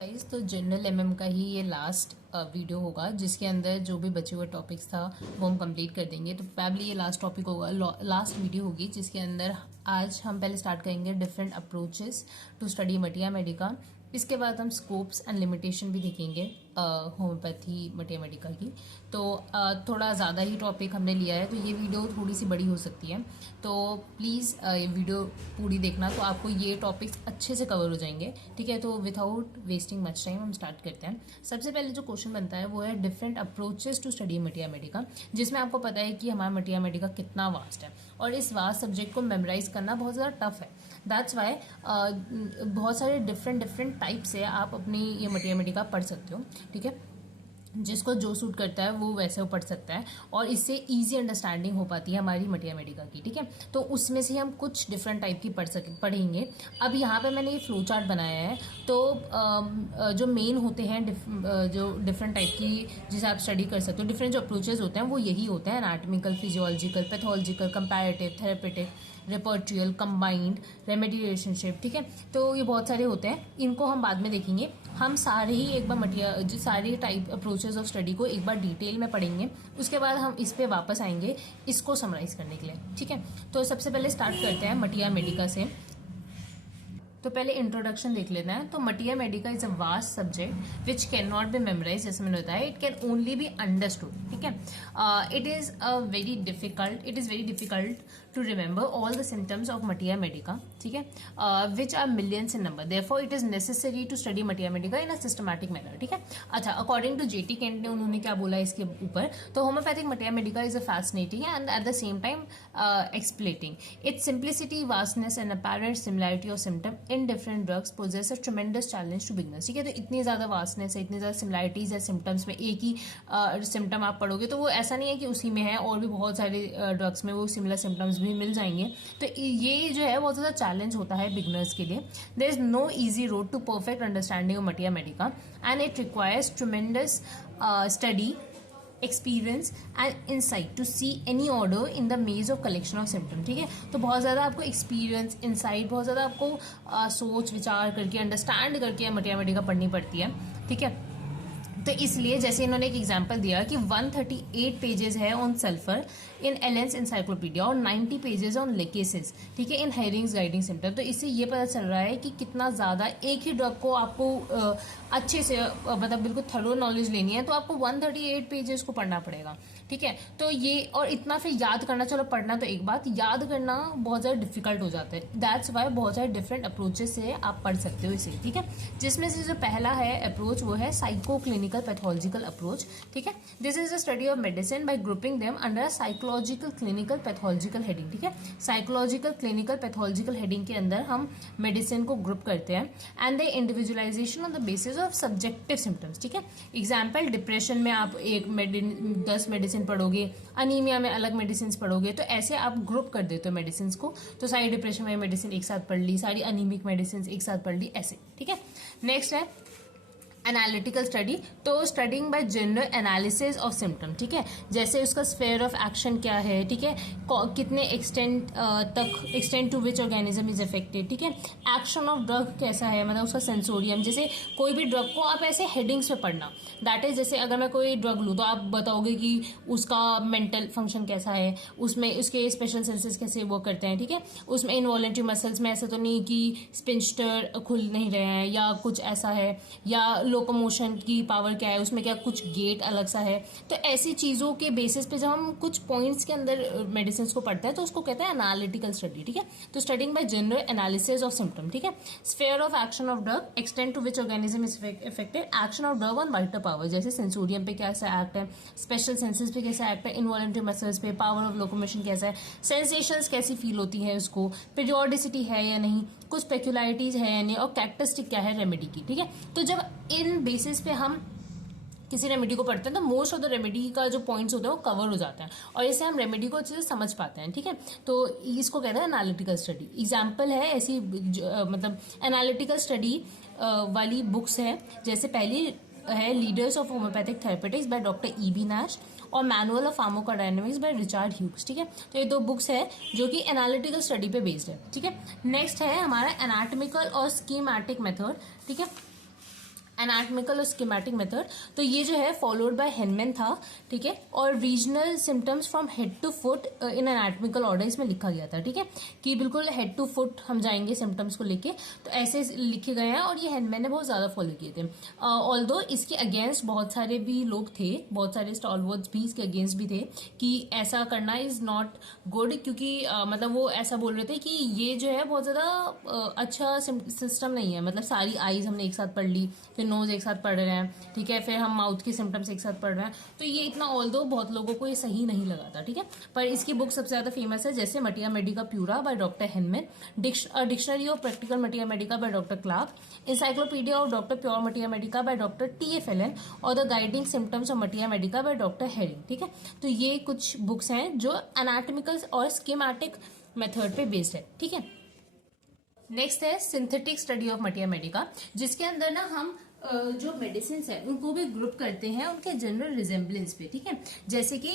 Guys तो general MM का ही ये लास्ट वीडियो होगा जिसके अंदर जो भी बचे हुए टॉपिक्स था वो हम कंप्लीट कर देंगे। तो प्रोबेबली ये लास्ट टॉपिक होगा, लास्ट वीडियो होगी जिसके अंदर आज हम पहले स्टार्ट करेंगे different approaches to study materia Medica. इसके बाद हम स्कोप्स एंड लिमिटेशन भी देखेंगे होम्योपैथी मटिया मेडिका की। तो थोड़ा ज़्यादा ही टॉपिक हमने लिया है तो ये वीडियो थोड़ी सी बड़ी हो सकती है, तो प्लीज़ ये वीडियो पूरी देखना तो आपको ये टॉपिक्स अच्छे से कवर हो जाएंगे। ठीक है, तो विदाउट वेस्टिंग मच टाइम हम स्टार्ट करते हैं। सबसे पहले जो क्वेश्चन बनता है वो है different approaches to study materia Medica, जिसमें आपको पता है कि हमारा मटिया मेडिका कितना वास्ट है और इस वास्ट सब्जेक्ट को मेमोराइज करना बहुत ज़्यादा टफ है। दैट्स वाई बहुत सारे डिफरेंट टाइप से आप अपनी ये मटिया मेडिका पढ़ सकते हो। ठीक है, जिसको जो सूट करता है वो वैसे वो पढ़ सकता है और इससे इजी अंडरस्टैंडिंग हो पाती है हमारी मटिया मेडिका की। ठीक है, तो उसमें से हम कुछ डिफरेंट टाइप की पढ़ेंगे। अब यहाँ पे मैंने ये फ्लो चार्ट बनाया है, तो जो मेन होते हैं जो डिफरेंट टाइप की जिसे आप स्टडी कर सकते हो, डिफरेंट जो अप्रोचेज होते हैं वो यही होते हैं: anatomical, physiological, pathological, comparative, therapeutic, repertorial, combined, remedy relationship. ठीक है, तो ये बहुत सारे होते हैं, इनको हम बाद में देखेंगे। हम सारे ही एक बार जो सारे टाइप अप्रोचेस ऑफ स्टडी को एक बार डिटेल में पढ़ेंगे, उसके बाद हम इस पे वापस आएंगे इसको समराइज करने के लिए। ठीक है, तो सबसे पहले स्टार्ट करते हैं मटिया मेडिका से। तो पहले इंट्रोडक्शन देख लेते हैं। तो materia medica is a vast subject which can not be memorise, जैसे मैंने बताया, it can only be understood. ठीक है, it is very difficult to remember all the symptoms of materia medica. ठीक है, which are millions in number, therefore it is necessary to study materia medica in a systematic manner. ठीक है, अच्छा, according to jetty Kent ने उन्होंने क्या बोला इसके ऊपर, तो homeopathic materia medica is a fascinating and at the same time exasperating its simplicity, vastness and apparent similarity of symptom in different drugs poses a tremendous challenge to beginners. ठीक है, तो इतनी ज़्यादा वास्टनेस है, इतनी ज़्यादा सिमिलैरिटीज है symptoms में, एक ही सिम्टम आप पढ़ोगे तो वो ऐसा नहीं है कि उसी में है, और भी बहुत सारे ड्रग्स में वो सिमिलर सिम्टम्स भी मिल जाएंगे। तो ये जो है बहुत ज़्यादा चैलेंज होता है बिगनर्स के लिए। There is no easy road to perfect understanding of materia medica and it requires tremendous study, experience and insight to see any order in the maze of collection of symptom. ठीक है, तो बहुत ज़्यादा आपको experience, insight, बहुत ज़्यादा आपको सोच विचार करके, अंडरस्टैंड करके मटिया मेडिका पढ़नी पड़ती है। ठीक है, तो इसलिए जैसे इन्होंने एक एग्जांपल दिया कि 138 पेजेस है ऑन सल्फर इन एलेंस इंसाइक्लोपीडिया और 90 पेजेस ऑन लेकेसिस। ठीक है, इन हेयरिंग्स गाइडिंग सिम्टम। तो इससे ये पता चल रहा है कि कितना ज़्यादा एक ही ड्रग को आपको अच्छे से मतलब बिल्कुल थरो नॉलेज लेनी है तो आपको 138 पेजेस को पढ़ना पड़ेगा। ठीक है, तो ये और इतना फिर याद करना, चलो पढ़ना तो एक बात, याद करना बहुत ज़्यादा डिफिकल्ट हो जाता है। दैट्स वाई बहुत सारे डिफरेंट अप्रोचेस से आप पढ़ सकते हो इसे। ठीक है, जिसमें से जो पहला है अप्रोच वो है साइको क्लिनिकल पैथोलॉजिकल अप्रोच। ठीक है, this is the study of medicine bye grouping them under psychological clinical pathological heading. ठीक है, साइकोलॉजिकल क्लिनिकल पैथोलॉजिकल हेडिंग के अंदर हम मेडिसिन को ग्रुप करते हैं and the individualisation on the basis of subjective symptoms. ठीक है, एग्जाम्पल, डिप्रेशन में आप 10 मेडिसिन पढ़ोगे, अनीमिया में अलग मेडिसिन पढ़ोगे, तो ऐसे आप ग्रुप कर देते हो मेडिसिन को। तो सारी डिप्रेशन वाली मेडिसिन एक साथ पढ़ ली, सारी अनीमिक मेडिसिन एक साथ पढ़ ली, ऐसे। ठीक है, नेक्स्ट है एनालिटिकल स्टडी, तो studying by general analysis of symptom. ठीक है, जैसे उसका स्फेयर ऑफ एक्शन क्या है, ठीक है, कितने extent to which organism is affected. ठीक है, एक्शन ऑफ ड्रग कैसा है, मतलब उसका सेंसोरियम, जैसे कोई भी ड्रग को आप ऐसे हेडिंग्स में पढ़ना। दैट इज, जैसे अगर मैं कोई ड्रग लूँ तो आप बताओगे कि उसका मेंटल फंक्शन कैसा है, उसमें उसके स्पेशल सेंसेस कैसे वर्क करते हैं। ठीक है, उसमें इनवॉलेंट्री मसल्स में ऐसा तो नहीं कि स्पिंस्टर खुल नहीं रहे हैं या कुछ ऐसा है, या लोकोमोशन की पावर क्या है, उसमें क्या कुछ गेट अलग सा है। तो ऐसी चीज़ों के बेसिस पे जब हम कुछ पॉइंट्स के अंदर मेडिसिन को पढ़ते हैं तो उसको कहते हैं एनालिटिकल स्टडी। ठीक है, तो studying by general analysis of symptom. ठीक है, sphere of action of drug, extent to which organism is affected, action of drug on vital power, जैसे सेंसोरियम पे कैसा एक्ट है, स्पेशल सेंसेस पे कैसा एक्ट है, इनवॉलेंट्री मसल्स पे, पावर ऑफ लोकोमोशन कैसा है, सेंसेशंस कैसी फील होती है उसको, पीरियोडिसिटी है या नहीं, कुछ स्पेक्युलरिटीज है या नहीं, और कैरेक्टरिस्टिक क्या है रेमेडी की। ठीक है, तो जब इन बेसिस पे हम किसी रेमेडी को पढ़ते हैं तो मोस्ट ऑफ द रेमेडी का जो पॉइंट्स होते हैं वो कवर हो जाते हैं और इससे हम रेमेडी को अच्छे से समझ पाते हैं। ठीक है, तो इसको कहते हैं एनालिटिकल स्टडी। एग्जाम्पल है ऐसी मतलब एनालिटिकल स्टडी वाली बुक्स है, जैसे पहली है leaders of homeopathic therapeutics by doctor E B. Nash और manual of pharmacodynamics by Richard Hughes. ठीक है, तो ये 2 बुक्स है जो कि एनालिटिकल स्टडी पे बेस्ड है। ठीक है, नेक्स्ट है हमारा एनाटॉमिकल और स्कीमेटिक मेथड। ठीक है, एनाटॉमिकल और स्कीमेटिक मेथड। तो ये जो है फॉलोड बाय हेनमैन था, ठीक है। और regional symptoms from head to foot in anatomical order इसमें लिखा गया था, ठीक है, कि बिल्कुल हेड टू फुट हम जाएंगे सिम्टम्स को लेके, तो ऐसे लिखे गए हैं और ये हेनमैन ने बहुत ज्यादा फॉलो किए थे। ऑल्दो इसके अगेंस्ट बहुत सारे भी लोग थे, बहुत सारे स्टॉलवर्ड्स भी इसके अगेंस्ट भी थे कि ऐसा करना इज नॉट गुड, क्योंकि मतलब वो ऐसा बोल रहे थे कि ये जो है बहुत ज्यादा अच्छा सिस्टम नहीं है। मतलब सारी आईज हमने एक साथ पढ़ ली, फिर नोज एक साथ पढ़ रहे हैं, ठीक है, फिर हम माउथ के सिम्टम्स एक साथ पढ़ रहे हैं, तो ये इतना ऑल्दो बहुत लोगों को ये सही नहीं लगा था, ठीक है। पर इसकी बुक सबसे ज्यादा फेमस है, जैसे materia medica pura by doctor Hahnemann, dictionary of practical materia medica by doctor Clarke, encyclopedia of doctor pure materia medica by doctor T A. Phelan और the guiding symptoms of materia medica by doctor Hering, ठीक है। तो ये कुछ books हैं जो anatomical और schematic method पे बेस्ड है, ठीक है। नेक्स्ट है synthetic study of materia Medica, जिसके अंदर ना हम जो मेडिसिन है उनको भी ग्रुप करते हैं उनके जनरल रिजेम्बलेंस पे, ठीक है। जैसे कि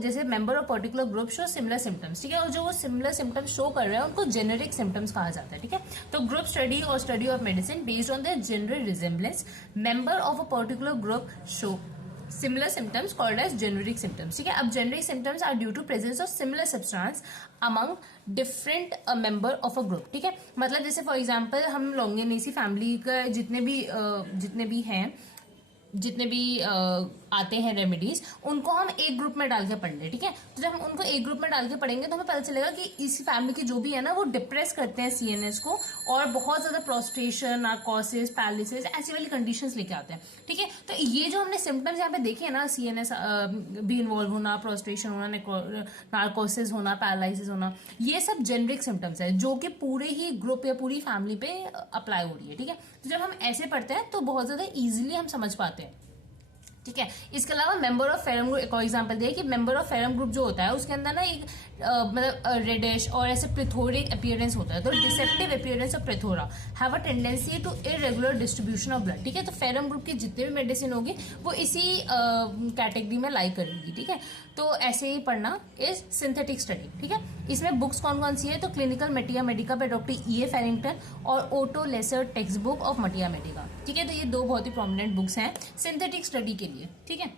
जैसे member of particular group show similar symptoms, ठीक है, और जो वो सिमिलर सिम्टम्स शो कर रहे हैं उनको जेनेरिक सिम्टम्स कहा जाता है, ठीक है। तो ग्रुप स्टडी और study of medicine based on their general resemblance, member of a particular group show similar symptoms called as generic symptoms, ठीक है। अब generic symptoms are due to presence of similar substance among different member of a group, ठीक है। मतलब जैसे for example हम लॉन्गिनेसी family का जितने भी आते हैं रेमेडीज, उनको हम एक ग्रुप में डाल के पढ़ लें, ठीक है। तो जब हम उनको एक ग्रुप में डाल के पढ़ेंगे तो हमें पता चलेगा कि इस फैमिली की जो भी है ना वो डिप्रेस करते हैं सीएनएस को, और बहुत ज्यादा प्रोस्ट्रेशन, नार्कोसिस, पैरालिसिस, ऐसी वाली कंडीशंस लेके आते हैं, ठीक है। तो ये जो हमने सिम्टम्स यहाँ पे देखे हैं ना, सीएनएस भी इन्वॉल्व होना, प्रोस्ट्रेशन होना, नार्कोसिस होना, पैरालिसिस होना, ये सब जेनरिक सिम्टम्स है जो कि पूरे ही ग्रुप या पूरी फैमिली पे अप्लाई हो रही है, ठीक है। तो जब हम ऐसे पढ़ते हैं तो बहुत ज्यादा इजीली हम समझ पाते हैं, ठीक है। इसके अलावा मेंबर ऑफ फेरम ग्रुप, एक और एग्जांपल दिया कि मेंबर ऑफ फेरम ग्रुप जो होता है उसके अंदर ना एक मतलब रेडिश और ऐसे प्लेथोरिक अपीयरेंस होता है। तो deceptive appearance of plethora have a tendency to irregular distribution of blood, ठीक है। तो फेरम ग्रुप की जितने भी मेडिसिन होगी वो इसी कैटेगरी में लाई करेगी, ठीक है। तो ऐसे ही पढ़ना इज सिंथेटिक स्टडी, ठीक है। इसमें बुक्स कौन कौन सी है, तो clinical materia medica by doctor E.A. Farrington और Otto Leeser text book of materia medica, ठीक है। तो ये दो बहुत ही प्रोमिनेंट बुक्स हैं सिंथेटिक स्टडी के लिए, ठीक है।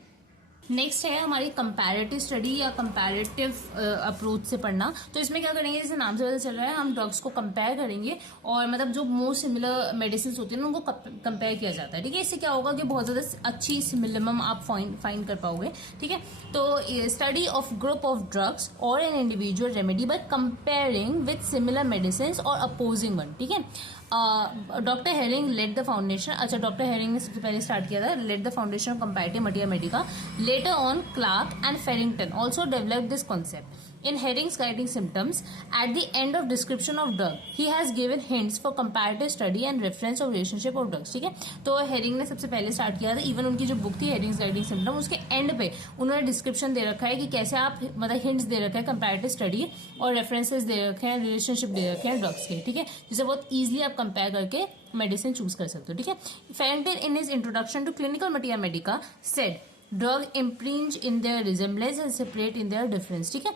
नेक्स्ट है हमारी कंपैरेटिव स्टडी या कंपैरेटिव अप्रोच से पढ़ना। तो इसमें क्या करेंगे, जैसे नाम से पता चल रहा है, हम ड्रग्स को कंपेयर करेंगे और मतलब जो मोस्ट सिमिलर मेडिसिन होती है ना उनको कंपेयर किया जाता है, ठीक है। इससे क्या होगा कि बहुत ज्यादा अच्छी सिमिलम आप फाइंड कर पाओगे, ठीक है। तो study of group of drugs और an individual remedy by comparing with similar medicine और अपोजिंग वन, ठीक है। Doctor Hering laid the foundation, अच्छा डॉक्टर हेरिंग ने सबसे पहले स्टार्ट किया था, laid the foundation of comparative materia medica. Later on Clarke and Farrington also developed this concept in Herring's guiding symptoms. At the end of description of drug, he has given hints for comparative study and reference of relationship of drugs, ठीक है। तो herring ने सबसे पहले start किया था, even उनकी जो बुक थी हेरिंग्स गाइडिंग सिम्टम, उसके एंड पे उन्होंने डिस्क्रिप्शन दे रखा है कि कैसे आप मतलब हिंट्स दे रखा है कंपैरेटिव स्टडी और रेफरेंसेस दे रखे हैं, रिलेशनशिप दे रखे हैं ड्रग्स के, ठीक है, जिसे बहुत ईजिली आप कंपेयर करके मेडिसिन चूज कर सकते हो, ठीक है। Farrington in his introduction to clinical materia medica said drug impinge in their resemblance and separate in their difference, ठीक है।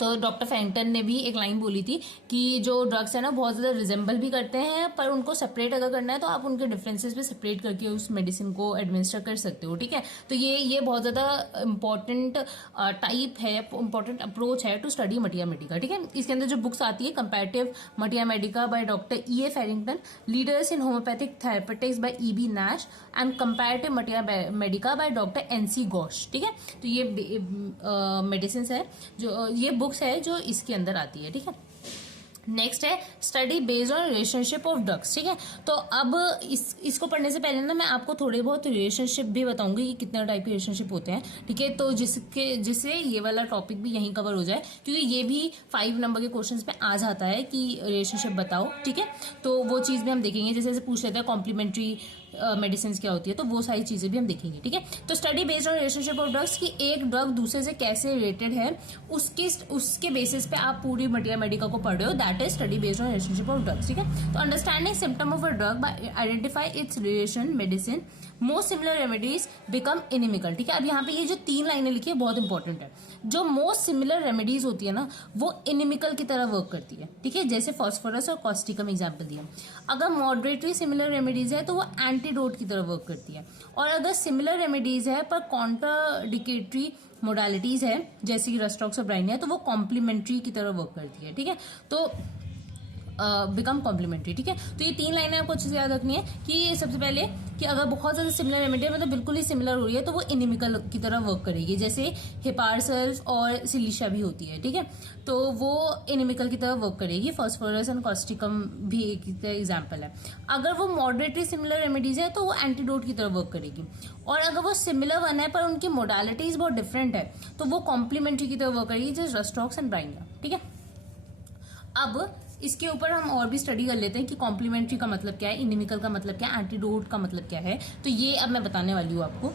तो डॉक्टर फेरिंगटन ने भी एक लाइन बोली थी कि जो ड्रग्स है ना बहुत ज्यादा रिजेंबल भी करते हैं, पर उनको सेपरेट अगर करना है तो आप उनके डिफरेंसेस भी सेपरेट करके उस मेडिसिन को एडमिनिस्टर कर सकते हो, ठीक है। तो ये बहुत ज्यादा इंपॉर्टेंट टाइप है, इंपॉर्टेंट अप्रोच है टू स्टडी मटिया मेडिका, ठीक है। इसके अंदर जो बुक्स आती है comparative materia medica by doctor E.A. Farrington, leaders in homeopathic therapeutics by E.B. Nash and comparative materia medica by doctor N.C. Ghosh, ठीक है। तो ये मेडिसिन है, जो ये बुक्स है जो इसके अंदर आती है, ठीक है। नेक्स्ट है study based on relationship of drugs, ठीक है। तो अब इसको पढ़ने से पहले ना मैं आपको थोड़े बहुत रिलेशनशिप भी बताऊंगी कि कितने टाइप के रिलेशनशिप होते हैं, ठीक है। तो जिससे ये वाला टॉपिक भी यहीं कवर हो जाए, क्योंकि ये भी 5 नंबर के क्वेश्चंस पे आ जाता है कि रिलेशनशिप बताओ, ठीक है। तो वो चीज भी हम देखेंगे, जैसे पूछ लेते हैं कॉम्प्लीमेंट्री मेडिसिन क्या होती है, तो वो सारी चीजें भी हम देखेंगे, ठीक है। तो study based on relationship of drugs की एक ड्रग दूसरे से कैसे रिलेटेड है उसके बेसिस पे आप पूरी मटिया मेडिका को पढ़ रहे हो, that that is study based on relationship of drugs, ठीक है। तो understanding symptom of a drug bye identify it's relation medicine most similar remedies become inimical, ठीक है। अब यहाँ पे ये जो 3 लाइनें लिखी है बहुत इंपॉर्टेंट है। जो मोस्ट सिमिलर रेमेडीज होती है ना वो इनिमिकल की तरह वर्क करती है, ठीक है। जैसे फॉस्फोरस और कॉस्टिकम एग्जाम्पल दिया। अगर मॉडरेटरी सिमिलर रेमेडीज है तो वो एंटीडोट की तरह वर्क करती है, और अगर सिमिलर रेमेडीज है पर कॉन्ट्राडिकेटरी मोडालिटीज है जैसे कि रस्टॉक्स और ब्राइनिया तो वो कॉम्प्लीमेंट्री की तरह वर्क करती है, ठीक है। तो बिकम कॉम्प्लीमेंट्री, ठीक है। तो ये 3 लाइनें आपको अच्छे से याद रखनी है कि सबसे पहले कि अगर बहुत ज्यादा सिमिलर रेमेडी मतलब बिल्कुल ही सिमिलर हो रही है तो वो इनिमिकल की तरह वर्क करेगी, जैसे हिपारसल्फ और सिलिशा भी होती है, ठीक है। तो वो इनिमिकल की तरह वर्क करेगी। फॉस्फोरस एंड कॉस्टिकम भी एक एग्जाम्पल है। अगर वो मॉडरेटली सिमिलर रेमेडीज है तो वो एंटीडोट की तरह वर्क करेगी, और अगर वो सिमिलर वन है पर उनकी मोडालिटीज बहुत डिफरेंट है तो वो कॉम्प्लीमेंट्री की तरह वर्क करेगी, जैसे रस्टॉक्स एंड ब्राइनिया, ठीक है। अब इसके ऊपर हम और भी स्टडी कर लेते हैं कि कॉम्प्लीमेंट्री का मतलब क्या है, इनिमिकल का मतलब क्या है, एंटीडोट का मतलब क्या है। तो ये अब मैं बताने वाली हूँ आपको।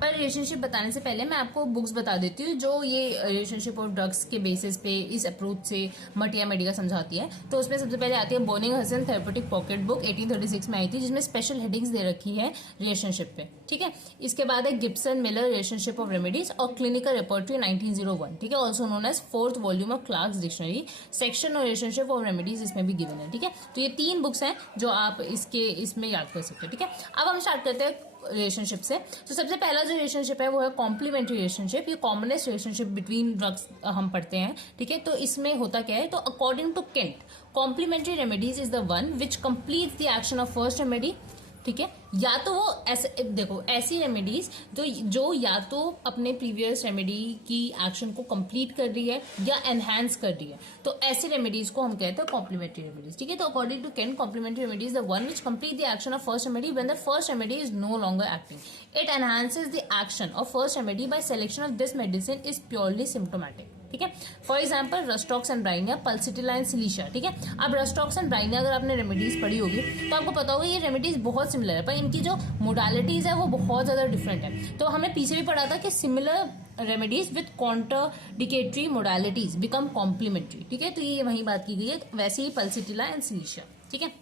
पर रिलेशनशिप बताने से पहले मैं आपको बुक्स बता देती हूँ जो ये रिलेशनशिप और ड्रग्स के बेसिस पे इस अप्रोच से मटिया मेडिका समझाती है। तो उसमें सबसे पहले आती है Boenninghausen therapeutic pocket book 1836 में आई थी, जिसमें स्पेशल हेडिंग्स दे रखी है रिलेशनशिप पे, ठीक है। इसके बाद है Gibson Miller relationship of remedies और क्लिनिकल रिपोर्ट्री 1901, ठीक है, also known as 4th volume of Clarke's dictionary. Section और रिलेशनशिप ऑफ रेमेडीज इसमें भी गिवन है, ठीक है। तो ये 3 बुक्स हैं जो आप इसमें याद कर सकते हैं, ठीक है। अब हम स्टार्ट करते हैं रिलेशनशिप से। तो सबसे पहला जो रिलेशनशिप है वो है कॉम्प्लीमेंट्री रिलेशनशिप। ये कॉमनेस्ट रिलेशनशिप बिटवीन ड्रग्स हम पढ़ते हैं, ठीक है। तो इसमें होता क्या है, तो according to Kent complementary remedies is the one which completes the action of first remedy, ठीक है। या तो वो ऐसे देखो ऐसी रेमेडीज जो या तो अपने प्रीवियस रेमेडी की एक्शन को कंप्लीट कर रही है या एनहांस कर रही है, तो ऐसी रेमेडीज को हम कहते हैं कॉम्प्लीमेंट्री रेमेडीज, ठीक है। तो according to Kent complementary remedy is the one which complete the action of first remedy when the first remedy is no longer acting. It enhances the action of first remedy by selection of this medicine is purely symptomatic, ठीक है। For example Rhus tox and bryonia, pulsatilla and silicea, ठीक है। अब rhus tox and Bryonia अगर आपने remedies पढ़ी होगी तो आपको पता होगा ये रेमेडीज बहुत सिमिलर है पर इनकी जो मोडालिटीज है वो बहुत ज्यादा डिफरेंट है। तो हमने पीछे भी पढ़ा था कि similar remedies with contradictory modalities become complementary, ठीक है। तो ये वही बात की गई है, वैसे ही पल्सिटिला एंड सिलिशा, ठीक है।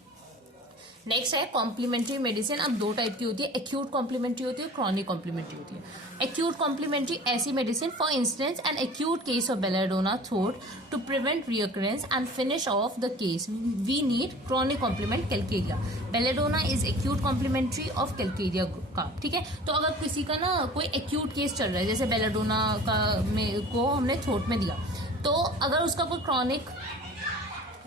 नेक्स्ट है कॉम्प्लीमेंट्री मेडिसिन। अब 2 टाइप की होती है, एक्यूट कॉम्प्लीमेंट्री होती है, क्रॉनिक कॉम्प्लीमेंट्री होती है। एक्यूट कॉम्प्लीमेंट्री ऐसी medicine for instance an acute case of belladonna throat to prevent recurrence and finish off the case we need chronic complement calcarea. Belladonna is acute complementary of calcarea का, ठीक है। तो अगर किसी का ना कोई एक्यूट केस चल रहा है जैसे बेलाडोना को हमने थ्रोट में दिया, तो अगर उसका कोई क्रॉनिक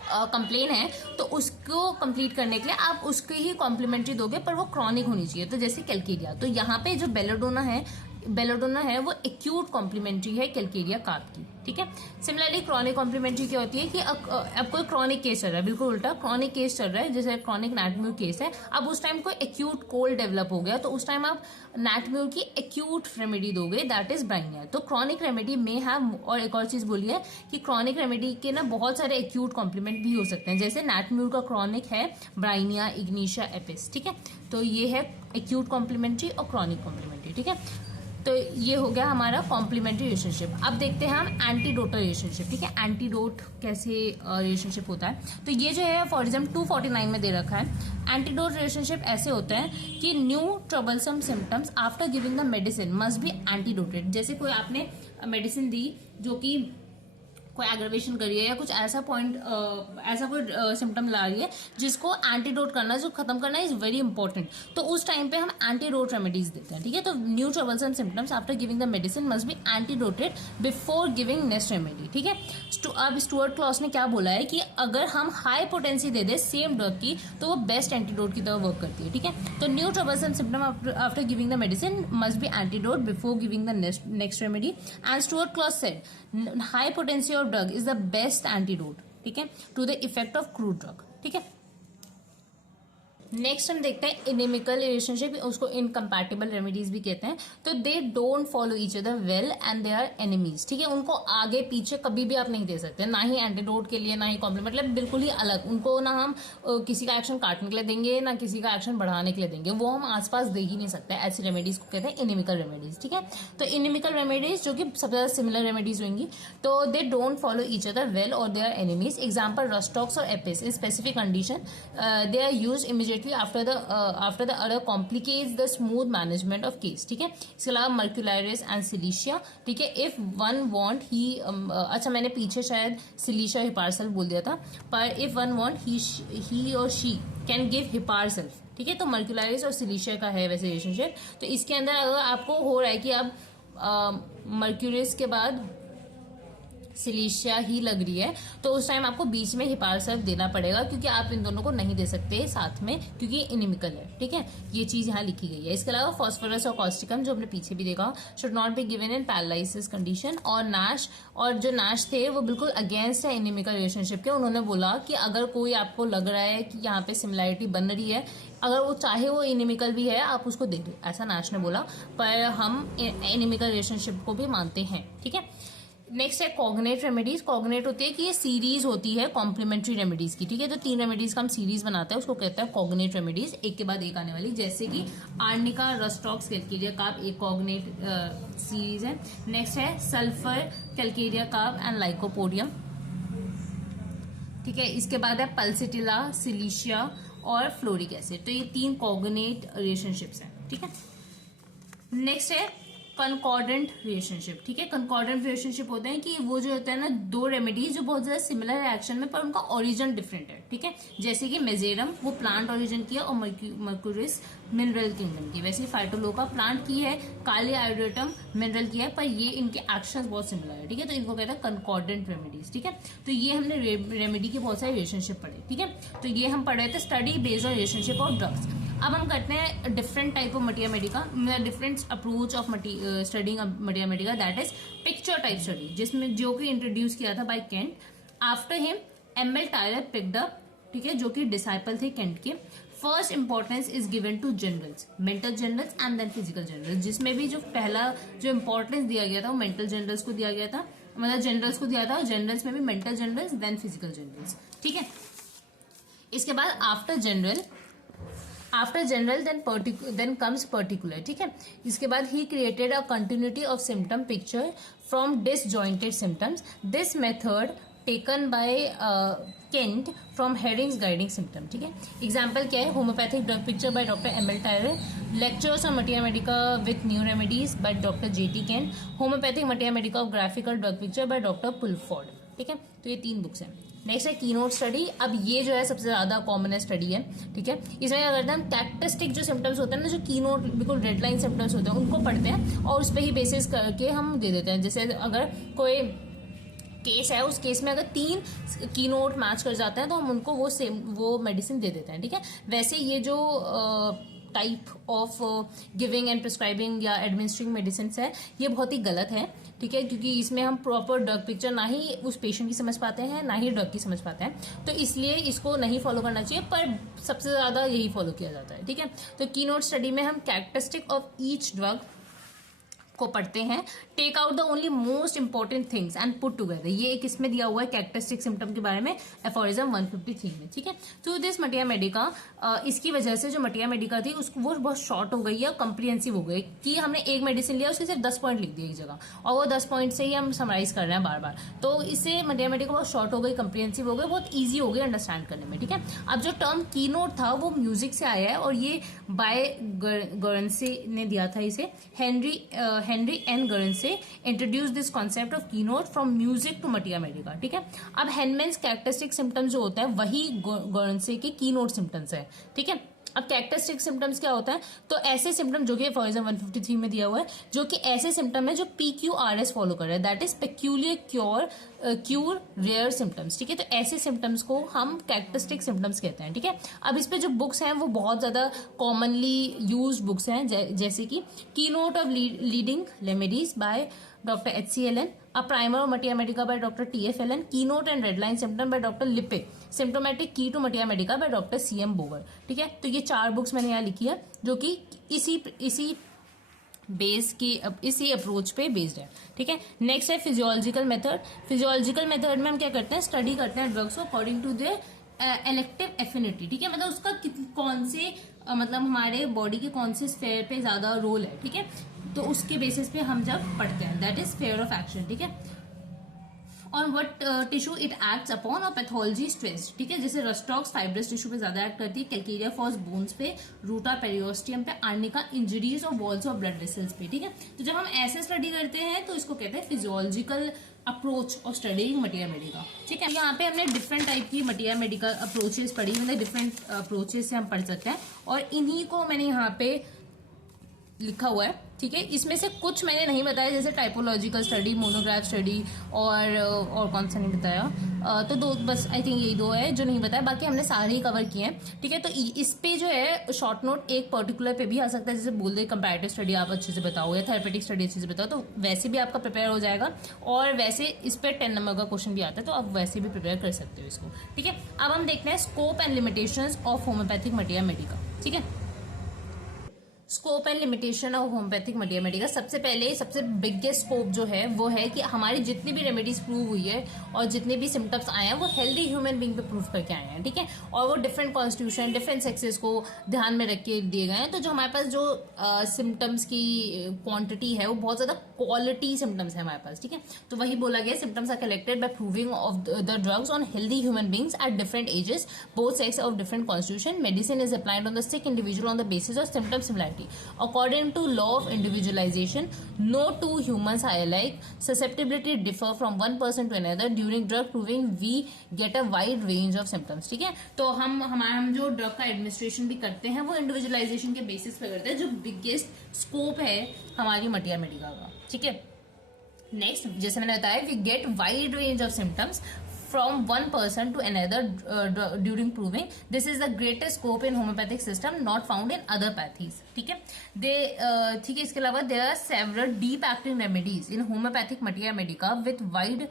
कंप्लेन है तो उसको कंप्लीट करने के लिए आप उसकी ही कॉम्प्लीमेंट्री दोगे पर वो क्रॉनिक होनी चाहिए। तो जैसे कैलकेरिया, तो यहाँ पे जो बेलाडोना है वो एक्यूट कॉम्प्लीमेंट्री है कैलकेरिया कार्प की, ठीक है। सिमिलरली क्रॉनिक कॉम्प्लीमेंट्री क्या होती है कि अब कोई क्रॉनिक केस चल रहा है, बिल्कुल उल्टा क्रॉनिक केस चल रहा है, जैसे क्रॉनिक नैटम्यूर केस है। अब उस टाइम कोई एक्यूट कोल्ड डेवलप हो गया तो उस टाइम आप नैटम्यूर की एक्यूट रेमेडी दोगे, दैट इज ब्राइनिया। तो क्रॉनिक रेमेडी में हैव, और एक और चीज बोली है कि क्रॉनिक रेमेडी के ना बहुत सारे एक्यूट कॉम्प्लीमेंट भी हो सकते हैं, जैसे नैटम्यूर का क्रॉनिक है ब्राइनिया, इग्निशिया, एपिस, ठीक है। तो ये है एक्यूट कॉम्प्लीमेंट्री और क्रॉनिक कॉम्प्लीमेंट्री, ठीक है। तो ये हो गया हमारा कॉम्प्लीमेंट्री रिलेशनशिप। अब देखते हैं हम एंटीडोटल रिलेशनशिप, ठीक है। एंटीडोट कैसे रिलेशनशिप होता है, तो ये जो है फॉर एग्जाम्पल 249 में दे रखा है। एंटीडोट रिलेशनशिप ऐसे होता है कि new troublesome symptoms after giving the medicine must be antidoted. जैसे कोई आपने मेडिसिन दी जो कि कोई एग्रेवेशन करी है या कुछ ऐसा पॉइंट ऐसा कोई सिम्टम ला रही है जिसको एंटीडोट करना, जो खत्म करना इज वेरी इंपॉर्टेंट, तो उस टाइम पे हम एंटीडोट रेमेडीज देते हैं, ठीक है। तो new troublesome symptoms after giving the medicine must be antidoted before giving next remedy, ठीक है। अब स्टुअर्ट क्लॉस ने क्या बोला है कि अगर हम हाई पोटेंसी दे दे सेम ड्रग की तो वो बेस्ट एंटीडोट की तरह वर्क करती है, ठीक है। तो new troublesome symptom after giving the medicine must be antidote before giving the next remedy. And Stuart Close said high potency of drug is the best antidote, ठीक है, to the effect of crude drug, ठीक है। Next हम देखते हैं inimical relationship, उसको incompatible remedies भी कहते हैं। तो they don't follow each other well and they are enemies, ठीक है। उनको आगे पीछे कभी भी आप नहीं दे सकते, ना ही एंटीडोट के लिए ना ही कॉम्प्लीमेंट, मतलब बिल्कुल ही अलग। उनको ना हम किसी का एक्शन काटने के लिए देंगे ना किसी का एक्शन बढ़ाने के लिए देंगे, वो हम आसपास दे ही नहीं सकते। ऐसी रेमेडीज को कहते हैं इनिमिकल रेमेडीज, ठीक है। तो इनिमिकल रेमेडीज जो कि सबसे ज्यादा सिमिलर रेमेडीज होंगी, तो they don't follow each other well और they are enemies. Example rhus tox और apis in specific condition they are use immediately after the other complicates the smooth management of case, ठीक है। इसके अलावा मर्क्यूलारिस एंड सिलिशिया, ठीक है। इफ वन वांट ही अच्छा मैंने पीछे शायद सिलिशिया हिपार्सल बोल दिया था, पर इफ वन वांट ही और शी कैन गिव हिपार्सल, ठीक है। तो मर्क्यूलारिस और सिलिशिया का है वैसे रिलेशनशिप। तो इसके अंदर अगर आपको हो रहा है कि अब मर्क्यूरिस के बाद सिलिशिया ही लग रही है, तो उस टाइम आपको बीच में हिपार्सल देना पड़ेगा, क्योंकि आप इन दोनों को नहीं दे सकते साथ में, क्योंकि इनिमिकल है, ठीक है। ये चीज यहाँ लिखी गई है। इसके अलावा फॉस्फोरस और कॉस्टिकम जो हमने पीछे भी देखा, should not be given in paralysis condition. और नाश, और जो नाश थे वो बिल्कुल अगेंस्ट है इनिमिकल रिलेशनशिप के। उन्होंने बोला कि अगर कोई आपको लग रहा है कि यहाँ पे सिमिलैरिटी बन रही है, अगर वो चाहे वो इनिमिकल भी है, आप उसको दे दो, ऐसा नाश ने बोला। पर हम इनिमिकल रिलेशनशिप को भी मानते हैं, ठीक है। नेक्स्ट है कॉग्नेट रेमेडीज। कॉग्नेट होती है कि ये सीरीज होती है कॉम्प्लीमेंट्री रेमेडीज की, ठीक है। तो 3 रेमेडीज का हम सीरीज बनाते हैं, उसको कहते हैं कॉग्नेट रेमेडीज, एक के बाद एक आने वाली। जैसे कि आर्निका, रस्टॉक्स, कैलकेरिया कार्प एक कॉग्नेट सीरीज है। नेक्स्ट है sulphur, Calcarea carp and lycopodium, ठीक है। इसके बाद है पल्सिटिला, सिलिशिया और फ्लोरिक एसिड। तो ये 3 कॉग्नेट रिलेशनशिप्स हैं, ठीक है। नेक्स्ट है कंकॉर्डेंट रिलेशनशिप, ठीक है। कंकॉर्डेंट रिलेशनशिप होते हैं कि वो जो होता है ना, 2 रेमेडीज जो बहुत ज्यादा सिमिलर है एक्शन में, पर उनका ओरिजिन डिफरेंट है, ठीक है। जैसे कि मेजेरम वो प्लांट ओरिजिन की है और मर्क्यूरिस मिनरल किंगडम की। वैसे फाइटोलोका प्लांट की है, काली आयोडेटम मिनरल की है, पर ये इनके एक्शंस बहुत सिमिलर है, ठीक है। तो इनको कहते हैं कंकॉर्डेंट रेमेडीज, ठीक है। तो ये हमने रेमेडी के बहुत सारे रिलेशनशिप पढ़े, ठीक है। तो ये हम पढ़े थे study based on relationship of drugs. अब हम करते हैं different type of materia medica, different approach of studying materia medica, that is picture type study, जिसमें जो कि इंट्रोड्यूस किया था by Kent. After him ML Tyler picked up, ठीक है, जो कि डिसाइपल थे केंट के। First importance is given to generals, mental generals and then physical generals, जिसमें भी जो पहला जो इंपॉर्टेंस दिया गया था वो मेंटल जनरल्स को दिया गया था, मतलब जनरल्स को दिया था, और जनरल्स में भी mental generals then physical generals, ठीक है। इसके बाद after general then comes particular, ठीक है। इसके बाद ही created a continuity of symptom picture from disjointed symptoms. This method taken by Kent from headings guiding symptom, ठीक है। एग्जाम्पल क्या है, homoeopathic drug picture by doctor ML Tyler, lectures on materia medica with new remedies by doctor JT Kent, homoeopathic materia medica of graphical drug picture by doctor पुलफोर्ड, ठीक है। तो ये 3 books हैं। Next है कीनोट स्टडी। अब ये जो है सबसे ज्यादा कॉमन स्टडी है, ठीक है। इसमें क्या करते हैं हम, कैरेक्टरिस्टिक जो सिम्टम्स होते हैं ना, जो कीनोट बिल्कुल रेड लाइन सिम्टम्स होते हैं, उनको पढ़ते हैं और उस पर ही बेसिस करके हम दे देते हैं। जैसे अगर कोई केस है, उस केस में अगर 3 कीनोट मैच कर जाते हैं तो हम उनको वो मेडिसिन दे देते हैं, ठीक है। वैसे ये जो type of giving and prescribing या एडमिनिस्ट्रिंग मेडिसिन है, ये बहुत ही गलत है, ठीक है, क्योंकि इसमें हम प्रॉपर ड्रग पिक्चर ना ही उस पेशेंट की समझ पाते हैं ना ही ड्रग की समझ पाते हैं, तो इसलिए इसको नहीं फॉलो करना चाहिए, पर सबसे ज्यादा यही फॉलो किया जाता है, ठीक है। तो कीनोट स्टडी में हम कैरेक्टरिस्टिक ऑफ ईच ड्रग को पढ़ते हैं, take out the only most important things and put together. ये एक इसमें दिया हुआ है कैरेक्टरिस्टिक सिम्टम के बारे में, एफोरिज्म 153 में, ठीक है। तो दिस मटिया मेडिका, इसकी वजह से जो मटिया मेडिका थी उसको वो बहुत शॉर्ट हो गई है, कंप्रिहेंसिव हो गई, कि हमने एक मेडिसिन लिया उसके सिर्फ 10 पॉइंट लिख दिए एक जगह, और वो 10 पॉइंट से ही हम समराइज कर रहे हैं बार बार, तो इससे मटिया मेडिका बहुत शॉर्ट हो गई, कंप्रिहेंसिव हो गई, बहुत ईजी हो गई अंडरस्टैंड करने में, ठीक है। अब जो टर्म कीनोट था वो म्यूजिक से आया है, और ये बाय गरनसे ने दिया था इसे, Henry N Guernsey introduce this concept of keynote from music to materia medica, ठीक है। अब हेनमेन्स कैरेक्टरिस्टिक सिम्टम्स जो होता है वही गरनसे के कीनोट सिम्टम्स है, ठीक है। अब कैरेक्टरिस्टिक सिम्टम्स क्या होता है, तो ऐसे सिम्टम जो कि फॉर एग्जाम्पल 153 में दिया हुआ है, जो कि ऐसे सिम्टम है जो PQRS फॉलो कर रहा है, that is peculiar queer rare symptoms, ठीक है। तो ऐसे सिम्टम्स को हम कैरेक्टरिस्टिक सिम्टम्स कहते हैं, ठीक है। अब इस पे जो बुक्स हैं वो बहुत ज्यादा कॉमनली यूज्ड बुक्स हैं, जैसे कि keynote of leading remedies by Dr. H.C. Allen, A Primer of Matia Medica by Dr. T.F. Allen, Keynote and Redline Symptom by Dr. Lippe, Symptomatic Key to Matia Medica by Dr. C.M. Bower. ठीक है, तो ये 4 books मैंने यहाँ लिखी है जो कि इसी बेस की इसी अप्रोच पे बेस्ड है। ठीक है, नेक्स्ट है फिजियोलॉजिकल मेथड। फिजियोलॉजिकल मेथड में हम क्या करते हैं, स्टडी करते हैं ड्रग्स को according to the elective affinity. ठीक है, मतलब उसका कौन से मतलब हमारे बॉडी के कौन से स्फेयर पे ज्यादा रोल है। ठीक है, तो उसके बेसिस पे हम जब पढ़ते हैं, that is sphere of action. ठीक है, on what tissue it acts upon और पैथोलॉजी स्ट्रेस। ठीक है, जैसे रस्टॉक्स फाइब्रस टिश्यू पे ज्यादा एक्ट करती है, कैल्केरिया फॉस बोन्स पे, रूटा पेरियोस्टियम पे, आर्निका इंजरीज और वॉल्स ऑफ ब्लड वेसल्स पे। ठीक है, तो जब हम ऐसे स्टडी करते हैं तो इसको कहते हैं फिजियोलॉजिकल अप्रोच ऑफ स्टडीइंग मटिया मेडिका। ठीक है, यहाँ पे हमने डिफरेंट टाइप की मटिया मेडिका अप्रोचेस पढ़ी, मतलब डिफरेंट अप्रोचेस से हम पढ़ सकते हैं और इन्हीं को मैंने यहाँ पे लिखा हुआ है। ठीक है, इसमें से कुछ मैंने नहीं बताया, जैसे टाइपोलॉजिकल स्टडी, मोनोग्राफ स्टडी और कौन सा नहीं बताया, तो 2 बस आई थिंक यही 2 है जो नहीं बताया, बाकी हमने सारे ही कवर किए हैं। ठीक है, तो इस पे जो है शॉर्ट नोट एक पर्टिकुलर पे भी आ सकता है, जैसे बोल दे कंपैरेटिव स्टडी आप अच्छे से बताओ या थेरेपेटिक स्टडी अच्छे से बताओ, तो वैसे भी आपका प्रिपेयर हो जाएगा और वैसे इस पे 10 नंबर का क्वेश्चन भी आता है, तो आप वैसे भी प्रिपेयर कर सकते हो इसको। ठीक है, अब हम देखते हैं scope and limitations of homeopathic materia medica. ठीक है, scope and limitation of homeopathic materia Medica. सबसे पहले सबसे बिगेस्ट स्कोप जो है वो है कि हमारी जितनी भी रेमेडीज प्रूव हुई है और जितने भी सिम्टम्स आए हैं वो हेल्दी ह्यूमन बींग पे प्रूव करके आए हैं। ठीक है, और वो डिफरेंट कॉन्स्टिट्यूशन, डिफरेंट सेक्सेस को ध्यान में रख के दिए गए हैं। तो जो हमारे पास जो सिम्टम्स की क्वांटिटी है वो बहुत ज्यादा क्वालिटी सिम्टम्स है हमारे पास। ठीक है, तो वही बोला गया, symptoms are collected by proving of the drugs on healthy human beings at different ages, both sex of different constitution. Medicine is applied on the sick individual on the basis of symptom similarity. According to law of individualization, no two humans are alike. Susceptibility differ from one person to another. During drug proving, we get a wide range of symptoms. ठीक है, तो हम जो drug का administration भी करते हैं वो इंडिविजुअलाइजेशन के बेसिस पे करते हैं, जो बिगेस्ट स्कोप है हमारी मटिया मेडिका का। ठीक है, नेक्स्ट जैसे मैंने बताया, we get wide range of symptoms from one person to another during proving. This is the greatest scope in homeopathic system, not found in other pathies. ठीक है, ठीक है, इसके अलावा there are several deep acting remedies in homeopathic matia medica with wide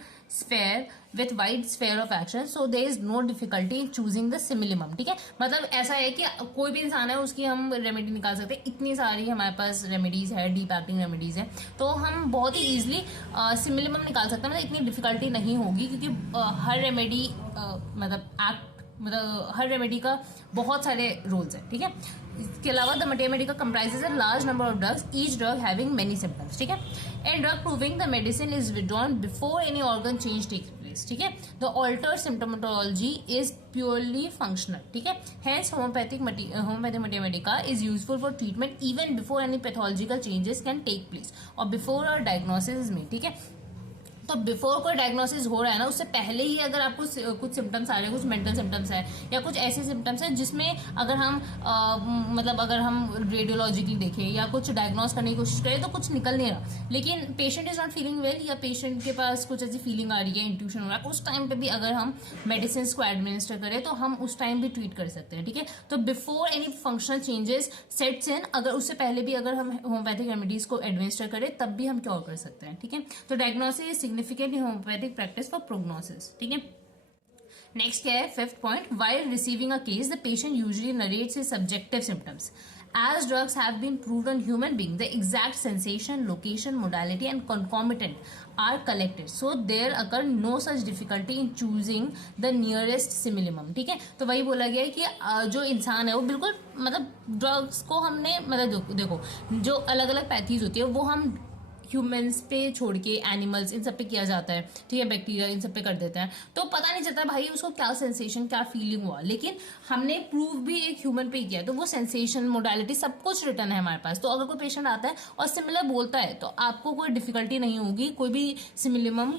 sphere of action, so there is no difficulty in choosing the simillimum. ठीक है, मतलब ऐसा है कि कोई भी इंसान है उसकी हम रेमेडी निकाल सकते हैं, इतनी सारी हमारे पास रेमेडीज है, डीप एक्टिंग रेमेडीज है, तो हम बहुत ही इजीली सिमिलिमम निकाल सकते हैं। मतलब इतनी डिफिकल्टी नहीं होगी क्योंकि हर रेमेडी मतलब हर रेमेडी का बहुत सारे रोल्स हैं। ठीक है, इसके अलावा the materia medica comprises a large number of drugs, each drug having many symptoms. ठीक है, and drug proving the medicine is withdrawn before any organ change takes place. ठीक है, the altered symptomatology is purely functional. ठीक है, hence homoeopathic materia medica is useful for treatment even before any pathological changes can take place और before a diagnosis is made. ठीक है, तो before कोई diagnosis हो रहा है ना, उससे पहले ही अगर आपको कुछ सिम्टम्स आ रहे हैं, कुछ मेंटल सिम्टम्स है या कुछ ऐसे सिम्टम्स हैं जिसमें अगर हम मतलब अगर हम रेडियोलॉजिकली देखें या कुछ डायग्नोस करने की कोशिश करें तो कुछ निकल नहीं रहा, लेकिन patient is not feeling well या पेशेंट के पास कुछ ऐसी फीलिंग आ रही है, इंट्यूशन हो रहा है, उस टाइम पे भी अगर हम मेडिसिन को एडमिनिस्टर करें तो हम उस टाइम भी ट्रीट कर सकते हैं। ठीक है, तो before any functional changes sets in, अगर उससे पहले भी अगर हम होम्योपैथिक रेमेडीज को एडमिनिस्टर करें तब भी हम क्योर कर सकते हैं। ठीक है, तो diagnosis significant in homeopathic practice for prognosis. ठीक है, नेक्स्ट क्या है, 5th point, while receiving a case the patient usually narrates his subjective symptoms. As drugs have been proved on human being, the exact sensation, location, modality and concomitant are collected, so there occur no such difficulty in choosing the nearest simillimum. ठीक है, तो वही बोला गया है कि जो इंसान है वो बिल्कुल मतलब ड्रग्स को हमने मतलब देखो जो अलग अलग पैथीज होती है वो हम ह्यूमंस पे छोड़ के एनिमल्स इन सब पे किया जाता है। ठीक है, बैक्टीरिया इन सब पे कर देते हैं, तो पता नहीं चलता भाई उसको क्या सेंसेशन क्या फीलिंग हुआ, लेकिन हमने प्रूव भी एक ह्यूमन पे किया तो वो सेंसेशन मोडालिटी सब कुछ रिटर्न है हमारे पास। तो अगर कोई पेशेंट आता है और सिमिलर बोलता है तो आपको कोई डिफिकल्टी नहीं होगी कोई भी सिमिलिमम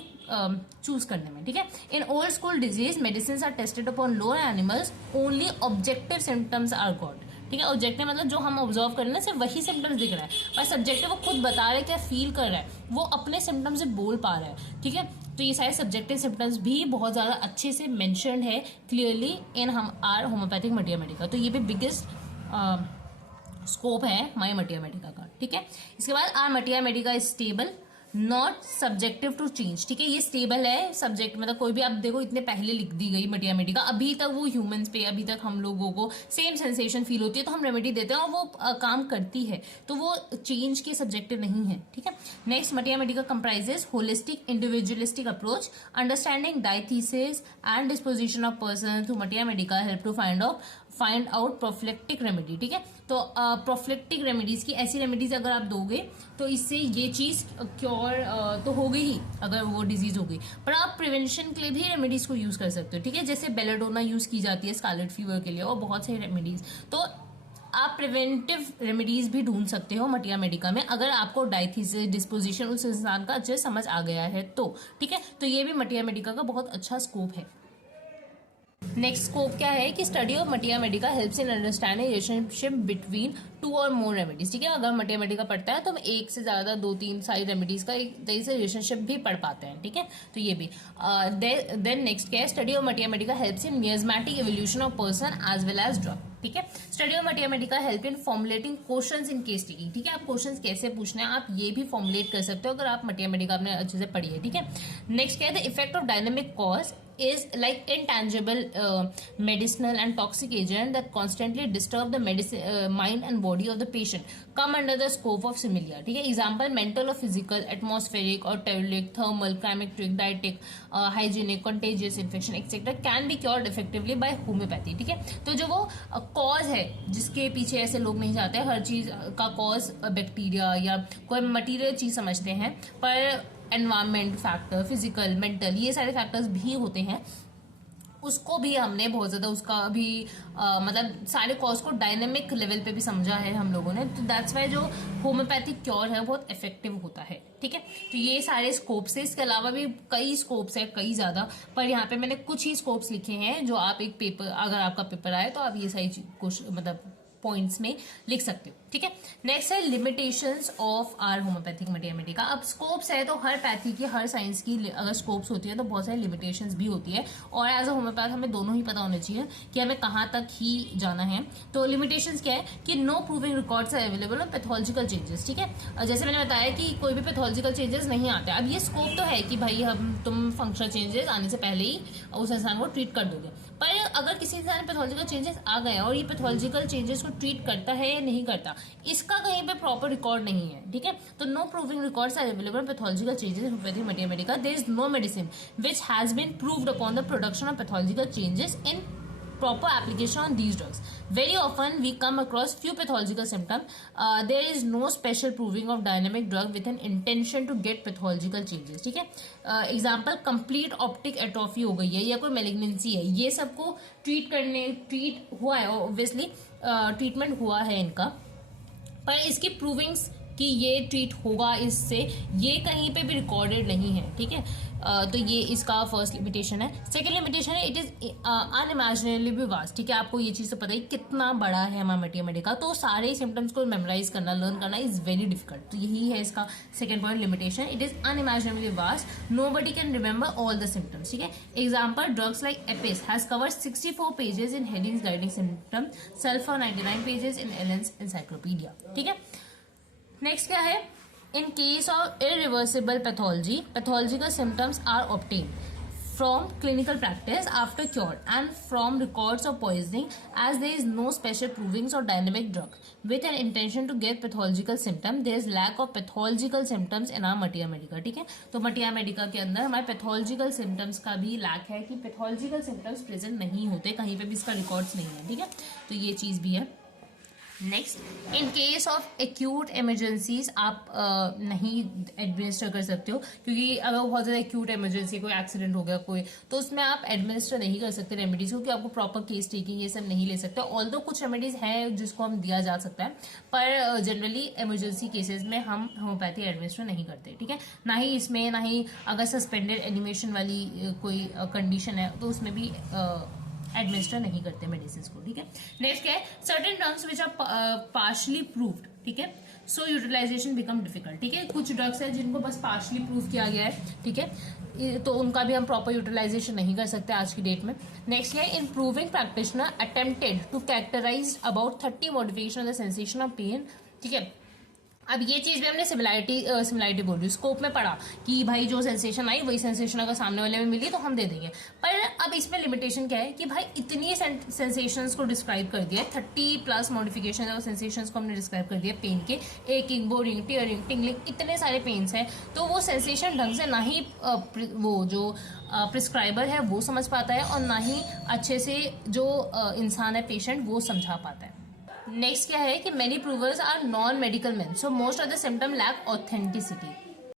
चूज करने में। ठीक है, in old school disease medicine are tested upon lower animals, only objective symptoms are got. ठीक है, ऑब्जेक्टिव मतलब जो हम ऑब्जर्व कर रहे हैं सिर्फ वही सिम्टम्स दिख रहा है, पर सब्जेक्टिव वो खुद बता रहे क्या फील कर रहा है, वो अपने सिम्टम्स से बोल पा रहा है। ठीक है, तो ये सारे सब्जेक्टिव सिम्टम्स भी बहुत ज़्यादा अच्छे से मेंशन्ड है क्लियरली इन हम आर होम्योपैथिक मटिया मेडिका। तो ये भी बिगेस्ट स्कोप है माई मटिया मेडिका का। ठीक है, इसके बाद our materia medica is stable, not subjective to change, ठीक है। ये स्टेबल है सब्जेक्ट, मतलब कोई भी आप देखो इतने पहले लिख दी गई मटिया मेडिका, अभी तक वो ह्यूमंस पे, अभी तक हम लोगों को सेम सेंसेशन फील होती है तो हम रेमेडी देते हैं और वो काम करती है, तो वो चेंज के सब्जेक्टिव नहीं है, ठीक है। Next, materia medica comprises holistic individualistic approach, understanding diathesis and disposition of person through materia medica help to find out prophylactic remedy, ठीक है। तो प्रोफिलेक्टिक रेमेडीज की ऐसी रेमेडीज अगर आप दोगे तो इससे ये चीज क्योर तो हो गई ही अगर वो डिजीज हो गई, पर आप प्रिवेंशन के लिए भी रेमेडीज को यूज कर सकते हो, ठीक है। जैसे बेलाडोना यूज की जाती है स्कारलेट फीवर के लिए और बहुत सारी रेमेडीज, तो आप प्रिवेंटिव रेमेडीज भी ढूंढ सकते हो मटिया मेडिका में अगर आपको डायथीसिस डिस्पोजिशन उस इंसान का अच्छे समझ आ गया है तो, ठीक है। तो ये भी मटिया मेडिका का बहुत अच्छा स्कोप है। नेक्स्ट स्कोप क्या है कि study of materia medica helps in understanding relationship between 2 और मोर रेमेडीज, ठीक है। अगर मटिया मेडिका पढ़ता है तो हम एक से ज्यादा 2-3 सारी रेमेडीज का एक तरीके से रिलेशनशिप भी पढ़ पाते हैं, ठीक है। तो ये भी देन नेक्स्ट क्या है, study of materia medica helps in miasmatic evolution of person as well as drug, ठीक है। Study of materia medica help in formulating questions in case taking, ठीक है। आप क्वेश्चंस कैसे पूछने हैं आप ये भी फॉर्मुलेट कर सकते हो अगर आप मटिया मेडिका आपने अच्छे से पढ़ी है, ठीक है। नेक्स्ट क्या है, the effect of dynamic cause is like intangible medicinal and toxic agent that constantly disturb the mind and body of the patient come under the scope of similar, ठीक है। example mental or physical, atmospheric or thermal, thermal, climatic, dietic, hygienic, contagious infection etc can be cured effectively by homeopathy, ठीक है। तो जो वो cause है जिसके पीछे ऐसे लोग नहीं जाते, हर चीज का कॉज बैक्टीरिया या कोई मटीरियल चीज समझते हैं, पर एनवायरमेंट फैक्टर, फिजिकल, मेंटल, ये सारे फैक्टर्स भी होते हैं, उसको भी हमने बहुत ज्यादा उसका भी मतलब सारे कॉज को डायनेमिक लेवल पे भी समझा है हम लोगों ने, तो दैट्स वाई जो होम्योपैथिक क्योर है बहुत इफेक्टिव होता है, ठीक है। तो ये सारे स्कोप्स है, इसके अलावा भी कई स्कोप्स है, कई ज्यादा, पर यहाँ पे मैंने कुछ ही स्कोप्स लिखे हैं जो आप एक पेपर, अगर आपका पेपर आए तो आप ये सारी कुछ मतलब पॉइंट्स में लिख सकते हो, ठीक है। नेक्स्ट है limitations of are homeopathic materia Medica. अब स्कोप्स है तो हर पैथी की, हर साइंस की अगर स्कोप्स होती है तो बहुत सारी लिमिटेशंस भी होती है, और एज अ होम्योपैथ हमें दोनों ही पता होना चाहिए कि हमें कहाँ तक ही जाना है। तो लिमिटेशंस क्या है कि no proving records are available on pathological changes, ठीक है। जैसे मैंने बताया कि कोई भी पैथोलॉजिकल चेंजेस नहीं आते। अब ये स्कोप तो है कि भाई तुम फंक्शनल चेंजेस आने से पहले ही उस इंसान को ट्रीट कर दोगे, पर अगर किसी इंसान में पैथोलॉजिकल चेंजेस आ गए और ये पैथोलॉजिकल चेंजेस को ट्रीट करता है या नहीं करता, इसका कहीं पे प्रॉपर रिकॉर्ड नहीं है, ठीक है। तो no proving records are available pathological changes in homoeopathic materia medica. There is no medicine which has been proved upon the production of pathological changes in proper application on these drugs. Very often we come across few pathological symptoms. There is no special proving of dynamic drug with an intention to get pathological changes, ठीक है। Example complete optic atrophy हो गई है या कोई malignancy है, ये सबको ट्रीट हुआ है, ऑब्वियसली ट्रीटमेंट हुआ है इनका, पर इसकी प्रूविंग्स कि ये ट्रीट होगा इससे, ये कहीं पे भी रिकॉर्डेड नहीं है, ठीक है। तो ये इसका फर्स्ट लिमिटेशन है। सेकेंड लिमिटेशन है इट इज अनइमेजिनेबली वास्ट, ठीक है। आपको ये चीज तो पता ही कितना बड़ा है हमारा मटिया मेडिका, तो सारे सिम्टम्स को मेमोराइज करना, लर्न करना इज वेरी डिफिकल्ट। तो यही है इसका second point limitation, it is unimaginably vast, nobody can remember all the symptoms, ठीक है। Example drugs like apis has covered 64 pages in headings guiding symptom, sulphur 99 pages in Allen's encyclopaedia, ठीक है। Next क्या है, in case of irreversible pathology, pathological symptoms are obtain from clinical practice after cure and from records of poisoning as there is no special provings of dynamic drug with an intention to get pathological symptom, there is lack of pathological symptoms in our materia medica, ठीक है। तो materia Medica के अंदर हमारे pathological symptoms का भी lack है कि पैथोलॉजिकल सिम्टम्स प्रेजेंट नहीं होते, कहीं पे भी इसका रिकॉर्ड्स नहीं है, ठीक है। तो ये चीज भी है। Next, in case of acute emergencies आप नहीं एडमिनिस्टर कर सकते हो, क्योंकि अगर बहुत ज़्यादा एक्यूट इमरजेंसी, कोई एक्सीडेंट हो गया कोई, तो उसमें आप एडमिनिस्टर नहीं कर सकते रेमेडीज, क्योंकि आपको प्रॉपर केस टेकिंग ये सब नहीं ले सकते। ऑल्दो कुछ रेमेडीज है जिसको हम दिया जा सकता है, पर जनरली इमरजेंसी केसेस में हम होम्योपैथी एडमिनिस्टर नहीं करते, ठीक है। ना ही इसमें, ना ही अगर सस्पेंडेड एनिमेशन वाली कोई कंडीशन है तो उसमें भी एडमिनिस्टर नहीं करते मेडिसिन को, ठीक है। नेक्स्ट क्या है, certain drugs which are partially proved, ठीक है, सो यूटिलाइजेशन बिकम डिफिकल्ट, ठीक है। कुछ ड्रग्स है जिनको बस पार्शली प्रूव किया गया है, ठीक है, तो उनका भी हम प्रॉपर यूटिलाइजेशन नहीं कर सकते आज की डेट में। नेक्स्ट है, in proving practitioner attempted to characterise about 30 modification of the sensation of pain, ठीक है। अब ये चीज भी हमने सिमिलैरिटी बोल रही हूँ स्कोप में पढ़ा कि भाई जो सेंसेशन आई वही सेंसेशन अगर सामने वाले में मिली तो हम दे देंगे, पर अब इसमें लिमिटेशन क्या है कि भाई इतनी सेंसेशंस को डिस्क्राइब कर दिया, 30+ मॉडिफिकेशन और सेंसेशंस को हमने डिस्क्राइब कर दिया पेन के, एकिंग, बोरिंग, टियरिंग, टिंगलिंग, इतने सारे पेन्स हैं, तो वो सेंसेशन ढंग से ना ही वो जो प्रिस्क्राइबर है वो समझ पाता है और ना ही अच्छे से जो इंसान है पेशेंट वो समझा पाता है। नेक्स्ट क्या है कि many provers are non medical men, so most of the symptom lack authenticity.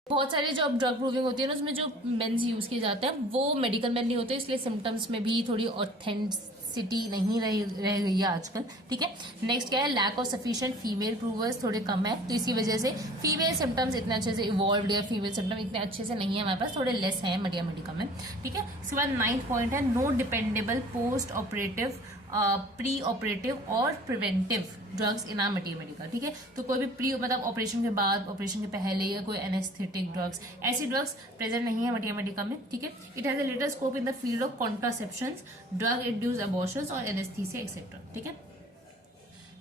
बहुत सारे जो अब ड्रग प्रूविंग होती है ना उसमें जो मेन्स यूज किए जाते हैं वो मेडिकल मेन नहीं होते, इसलिए सिम्टम्स में भी थोड़ी ऑथेंटिसिटी नहीं रह गई है आजकल, ठीक है। नेक्स्ट क्या है, lack of sufficient female provers थोड़े कम है, तो इसकी वजह से फीमेल सिम्टम्स इतने अच्छे से इवॉल्व या फीमेल सिम्टम इतने अच्छे से नहीं है हमारे पास, थोड़े लेस हैं मेडिका में, ठीक है। इसके बाद 9th पॉइंट है no dependable post operative, pre operative और preventive drugs in our medica, ठीक है। तो कोई भी प्री मतलब ऑपरेशन के बाद, ऑपरेशन के पहले या कोई एनेस्थेटिक ड्रग्स, ऐसी ड्रग्स प्रेजेंट नहीं है मेडिका में, ठीक है। It has a little scope in the field of contraceptions, drug induced abortions और एनेस्थीसिया एक्सेट्रा, ठीक है।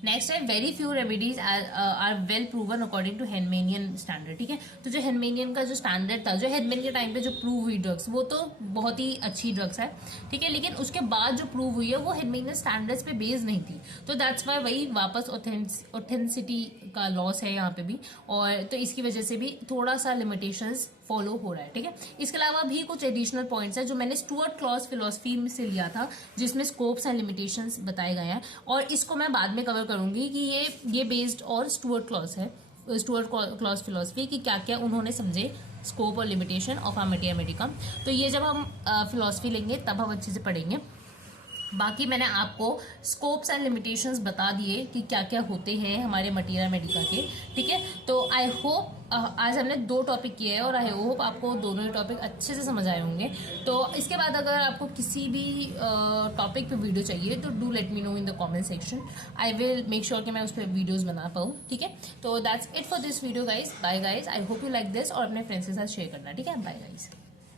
नेक्स्ट है very few remedies are well proven according to Hahnemannian standard, ठीक है। तो जो हेनमेनियन का जो स्टैंडर्ड था, जो हेनमेन के टाइम पे जो प्रूव हुई ड्रग्स वो तो बहुत ही अच्छी ड्रग्स है, ठीक है, लेकिन उसके बाद जो प्रूव हुई है वो हेनमेनियन स्टैंडर्ड्स पे बेस्ड नहीं थी, तो दैट्स वाई वही वापस ऑथेंटिसिटी का लॉस है यहाँ पे भी, और तो इसकी वजह से भी थोड़ा सा लिमिटेशंस फॉलो हो रहा है, ठीक है। इसके अलावा भी कुछ एडिशनल पॉइंट्स है जो मैंने स्टुअर्ट क्लॉज फिलॉसफी से लिया था, जिसमें स्कोप्स एंड लिमिटेशंस बताए गए हैं, और इसको मैं बाद में कवर करूंगी कि ये बेस्ड और स्टुअर्ट क्लॉज है, स्टुअर्ट क्लॉज फिलॉसफी की क्या क्या उन्होंने समझे स्कोप और लिमिटेशन ऑफ आर मेडिका। तो ये जब हम फिलॉसफी लेंगे तब हम अच्छे से पढ़ेंगे। बाकी मैंने आपको स्कोप्स एंड लिमिटेशंस बता दिए कि क्या क्या होते हैं हमारे मेडिका के, ठीक है। तो आई होप आज हमने 2 टॉपिक किए हैं और आई होप आपको दोनों ही टॉपिक अच्छे से समझ आए होंगे। तो इसके बाद अगर आपको किसी भी टॉपिक पे वीडियो चाहिए तो do let me know in the comment section, I will make sure कि मैं उस पर वीडियोज़ बना पाऊँ, ठीक है। तो that's it for this video guys, bye guys, I hope you like this, और अपने फ्रेंड्स के साथ शेयर करना, ठीक है। Bye guys.